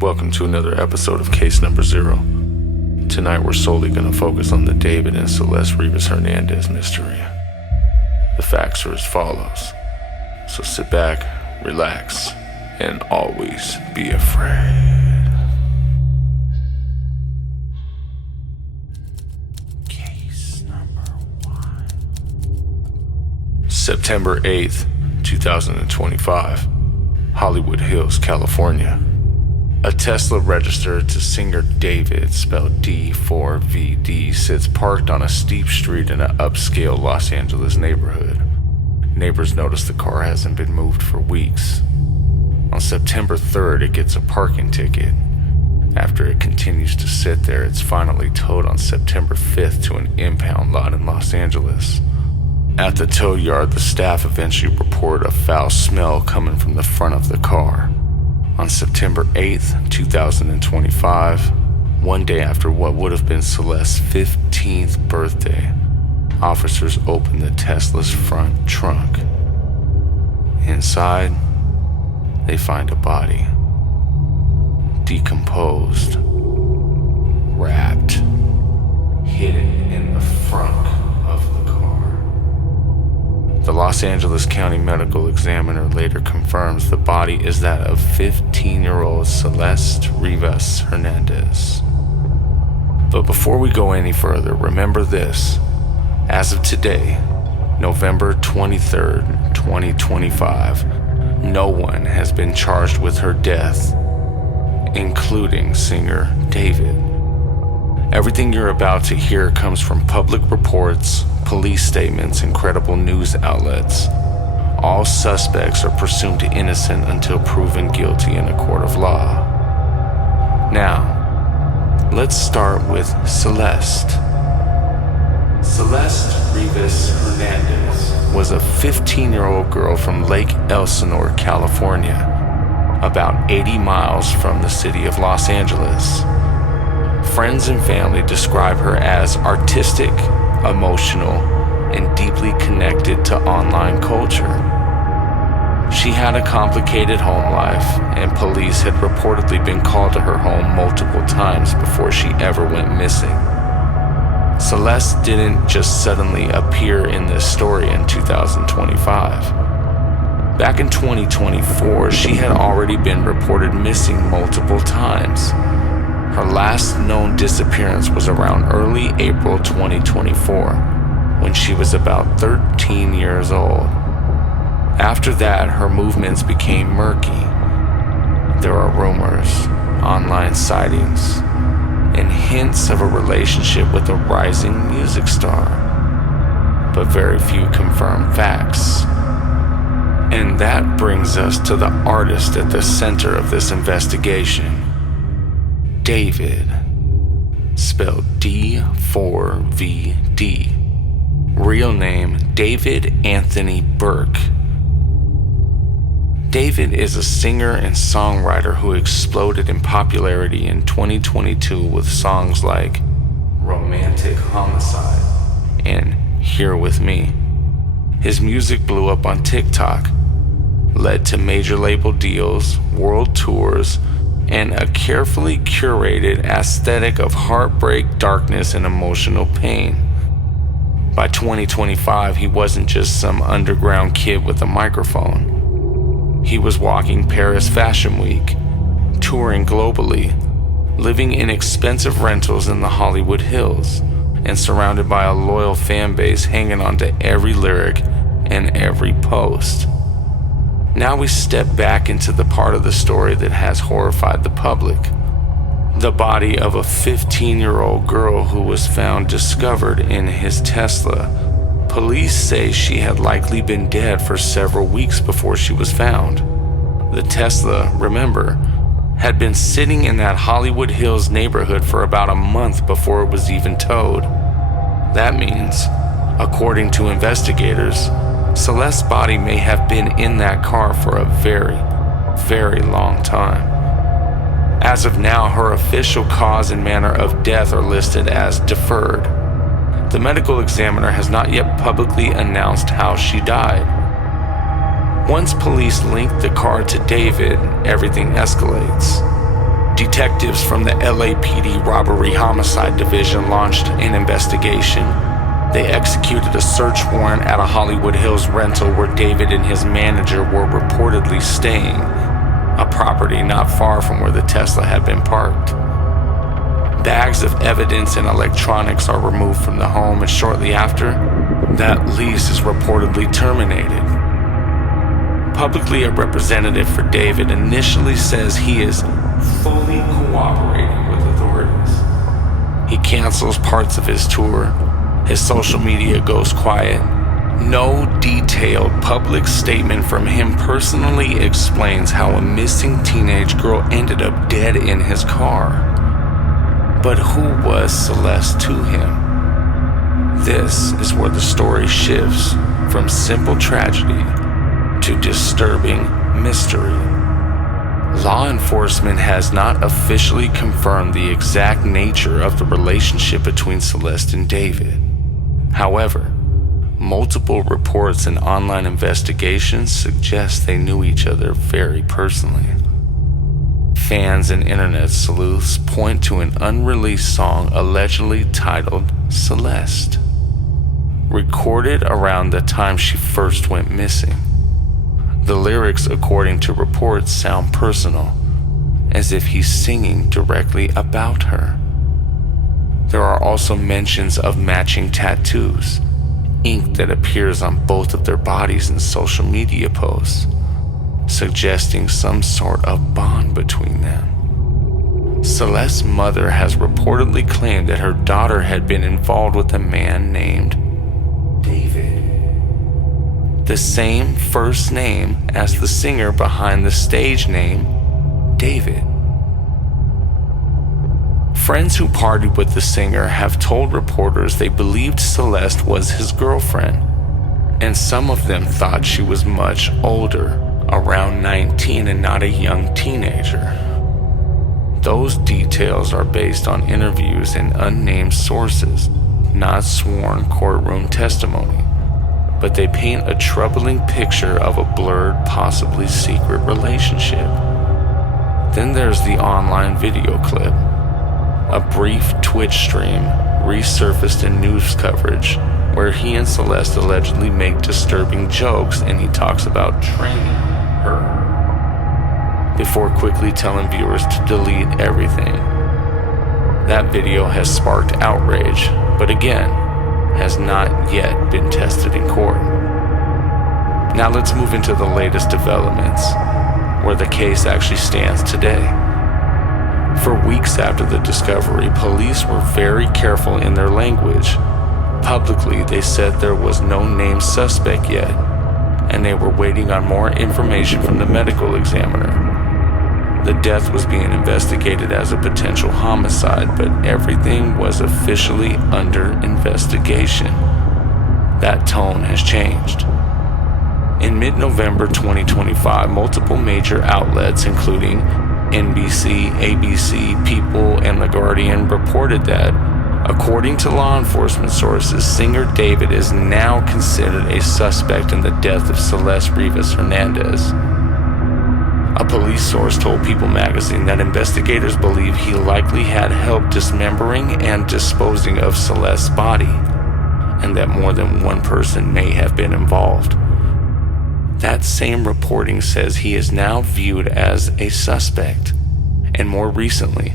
Welcome to another episode of Case Number Zero. Tonight we're solely going to focus on the David and Celeste Rivas Hernandez mystery. The facts are as follows, so sit back, relax, and always be afraid. Case number 1. September 8th, 2025, Hollywood Hills, California. A Tesla registered to singer David, spelled d4vd, sits parked on a steep street in an upscale Los Angeles neighborhood. Neighbors notice the car hasn't been moved for weeks. On September 3rd, it gets a parking ticket. After it continues to sit there, it's finally towed on September 5th to an impound lot in Los Angeles. At the tow yard, the staff eventually report a foul smell coming from the front of the car. On September 8th, 2025, one day after what would have been Celeste's 15th birthday, officers open the Tesla's front trunk. Inside, they find a body. Decomposed, wrapped, hidden in the front of the car. The Los Angeles County Medical Examiner later confirms the body is that of 15-year-old Celeste Rivas Hernandez. But before we go any further, remember this. As of today, November 23rd, 2025, no one has been charged with her death, including singer David. Everything you're about to hear comes from public reports, police statements, and credible news outlets. All suspects are presumed innocent until proven guilty in a court of law. Now, let's start with Celeste. Celeste Rivas Hernandez was a 15-year-old girl from Lake Elsinore, California, about 80 miles from the city of Los Angeles. Friends and family describe her as artistic, emotional, and deeply connected to online culture. She had a complicated home life, and police had reportedly been called to her home multiple times before she ever went missing. Celeste didn't just suddenly appear in this story in 2025. Back in 2024, she had already been reported missing multiple times. Her last known disappearance was around early April 2024, when she was about 13 years old. After that, her movements became murky. There are rumors, online sightings, and hints of a relationship with a rising music star, but very few confirmed facts. And that brings us to the artist at the center of this investigation. David, spelled D4vd. Real name, David Anthony Burke. David is a singer and songwriter who exploded in popularity in 2022 with songs like Romantic Homicide and Here With Me. His music blew up on TikTok, led to major label deals, world tours, and a carefully curated aesthetic of heartbreak, darkness, and emotional pain. By 2025, he wasn't just some underground kid with a microphone. He was walking Paris Fashion Week, touring globally, living in expensive rentals in the Hollywood Hills, and surrounded by a loyal fan base hanging on to every lyric and every post. Now we step back into the part of the story that has horrified the public. The body of a 15-year-old girl who was found discovered in his Tesla. Police say she had likely been dead for several weeks before she was found. The Tesla, remember, had been sitting in that Hollywood Hills neighborhood for about a month before it was even towed. That means, according to investigators, Celeste's body may have been in that car for a very, very long time. As of now, her official cause and manner of death are listed as deferred. The medical examiner has not yet publicly announced how she died. Once police link the car to David, everything escalates. Detectives from the LAPD Robbery Homicide Division launched an investigation. They executed a search warrant at a Hollywood Hills rental where David and his manager were reportedly staying, a property not far from where the Tesla had been parked. Bags of evidence and electronics are removed from the home, and shortly after, that lease is reportedly terminated. Publicly, a representative for David initially says he is fully cooperating with authorities. He cancels parts of his tour. His social media goes quiet. No detailed public statement from him personally explains how a missing teenage girl ended up dead in his car. But who was Celeste to him? This is where the story shifts from simple tragedy to disturbing mystery. Law enforcement has not officially confirmed the exact nature of the relationship between Celeste and David. However, multiple reports and online investigations suggest they knew each other very personally. Fans and internet sleuths point to an unreleased song allegedly titled Celeste, recorded around the time she first went missing. The lyrics, according to reports, sound personal, as if he's singing directly about her. There are also mentions of matching tattoos, ink that appears on both of their bodies in social media posts, suggesting some sort of bond between them. Celeste's mother has reportedly claimed that her daughter had been involved with a man named David, the same first name as the singer behind the stage name David. Friends who partied with the singer have told reporters they believed Celeste was his girlfriend, and some of them thought she was much older, around 19 and not a young teenager. Those details are based on interviews and unnamed sources, not sworn courtroom testimony, but they paint a troubling picture of a blurred, possibly secret relationship. Then there's the online video clip. A brief Twitch stream resurfaced in news coverage where he and Celeste allegedly make disturbing jokes, and he talks about training her before quickly telling viewers to delete everything. That video has sparked outrage, but again, has not yet been tested in court. Now let's move into the latest developments, where the case actually stands today. For weeks after the discovery, police were very careful in their language. Publicly, they said there was no named suspect yet, and they were waiting on more information from the medical examiner. The death was being investigated as a potential homicide, but everything was officially under investigation. That tone has changed. In mid-November 2025, multiple major outlets, including NBC, ABC, People, and The Guardian, reported that, according to law enforcement sources, singer David is now considered a suspect in the death of Celeste Rivas Hernandez. A police source told People magazine that investigators believe he likely had help dismembering and disposing of Celeste's body, and that more than one person may have been involved. That same reporting says he is now viewed as a suspect, and more recently,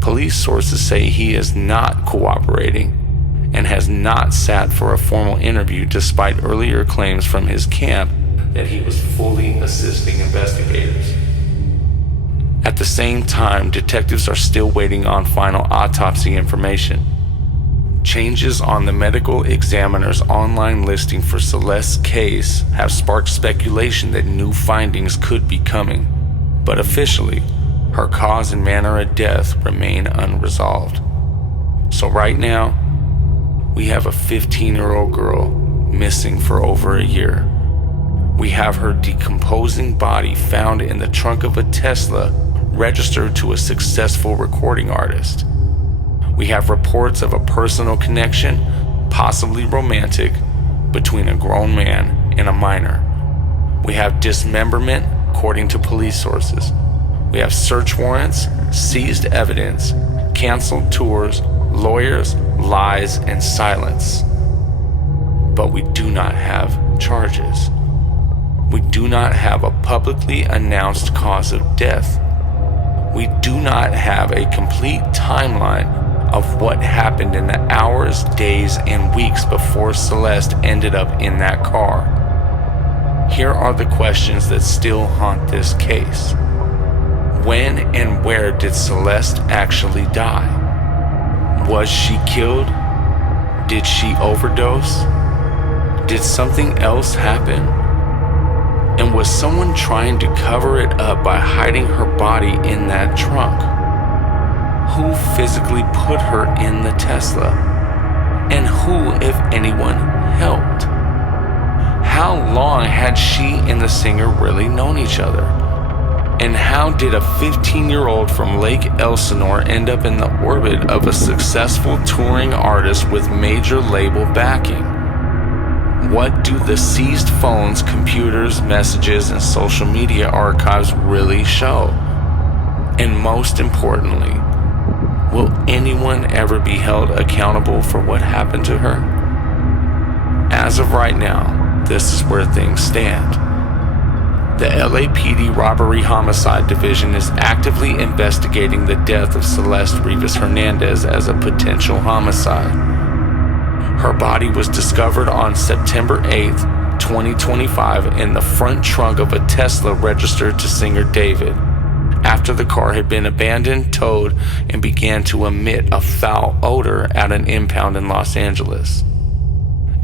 police sources say he is not cooperating and has not sat for a formal interview despite earlier claims from his camp that he was fully assisting investigators. At the same time, detectives are still waiting on final autopsy information. Changes on the medical examiner's online listing for Celeste's case have sparked speculation that new findings could be coming, but officially, her cause and manner of death remain unresolved. So right now, we have a 15-year-old girl missing for over a year. We have her decomposing body found in the trunk of a Tesla registered to a successful recording artist. We have reports of a personal connection, possibly romantic, between a grown man and a minor. We have dismemberment, according to police sources. We have search warrants, seized evidence, canceled tours, lawyers, lies, and silence. But we do not have charges. We do not have a publicly announced cause of death. We do not have a complete timeline of what happened in the hours, days, and weeks before Celeste ended up in that car. Here are the questions that still haunt this case. When and where did Celeste actually die? Was she killed? Did she overdose? Did something else happen? And was someone trying to cover it up by hiding her body in that trunk? Who physically put her in the Tesla? And who, if anyone, helped? How long had she and the singer really known each other? And how did a 15-year-old from Lake Elsinore end up in the orbit of a successful touring artist with major label backing? What do the seized phones, computers, messages, and social media archives really show? And most importantly, will anyone ever be held accountable for what happened to her? As of right now, this is where things stand. The LAPD Robbery Homicide Division is actively investigating the death of Celeste Rivas Hernandez as a potential homicide. Her body was discovered on September 8th, 2025 in the front trunk of a Tesla registered to singer David, after the car had been abandoned, towed, and began to emit a foul odor at an impound in Los Angeles.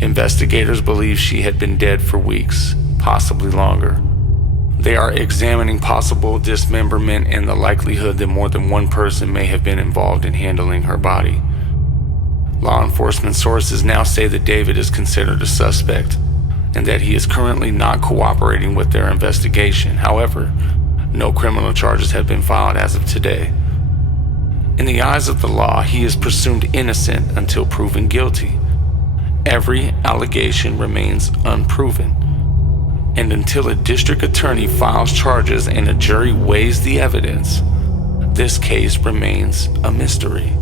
Investigators believe she had been dead for weeks, possibly longer. They are examining possible dismemberment and the likelihood that more than one person may have been involved in handling her body. Law enforcement sources now say that David is considered a suspect and that he is currently not cooperating with their investigation. However, no criminal charges have been filed as of today. In the eyes of the law, he is presumed innocent until proven guilty. Every allegation remains unproven. And until a district attorney files charges and a jury weighs the evidence, this case remains a mystery.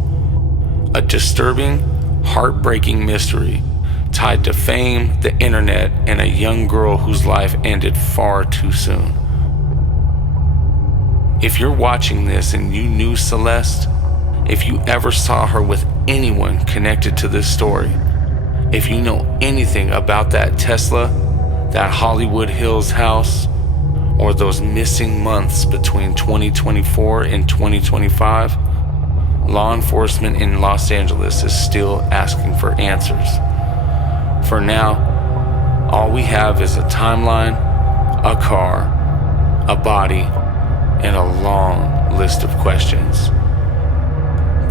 A disturbing, heartbreaking mystery tied to fame, the internet, and a young girl whose life ended far too soon. If you're watching this and you knew Celeste, if you ever saw her with anyone connected to this story, if you know anything about that Tesla, that Hollywood Hills house, or those missing months between 2024 and 2025, law enforcement in Los Angeles is still asking for answers. For now, all we have is a timeline, a car, a body, and a long list of questions.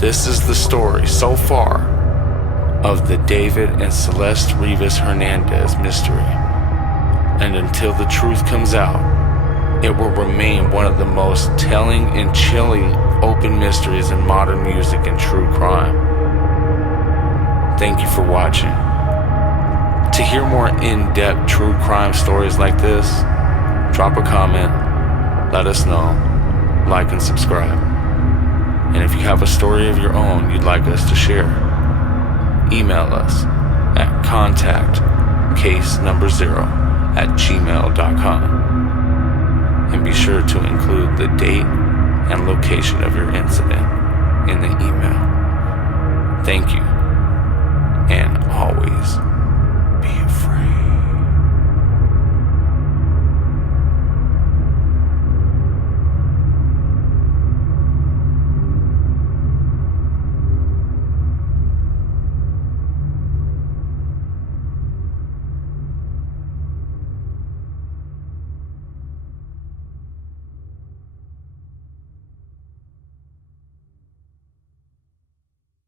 This is the story so far of the David and Celeste Rivas Hernandez mystery. And until the truth comes out, it will remain one of the most telling and chilling open mysteries in modern music and true crime. Thank you for watching. To hear more in-depth true crime stories like this, drop a comment, let us know, like and subscribe. And if you have a story of your own you'd like us to share, email us at ContactCaseNumberZero@gmail.com. And be sure to include the date and location of your incident in the email. Thank you, and always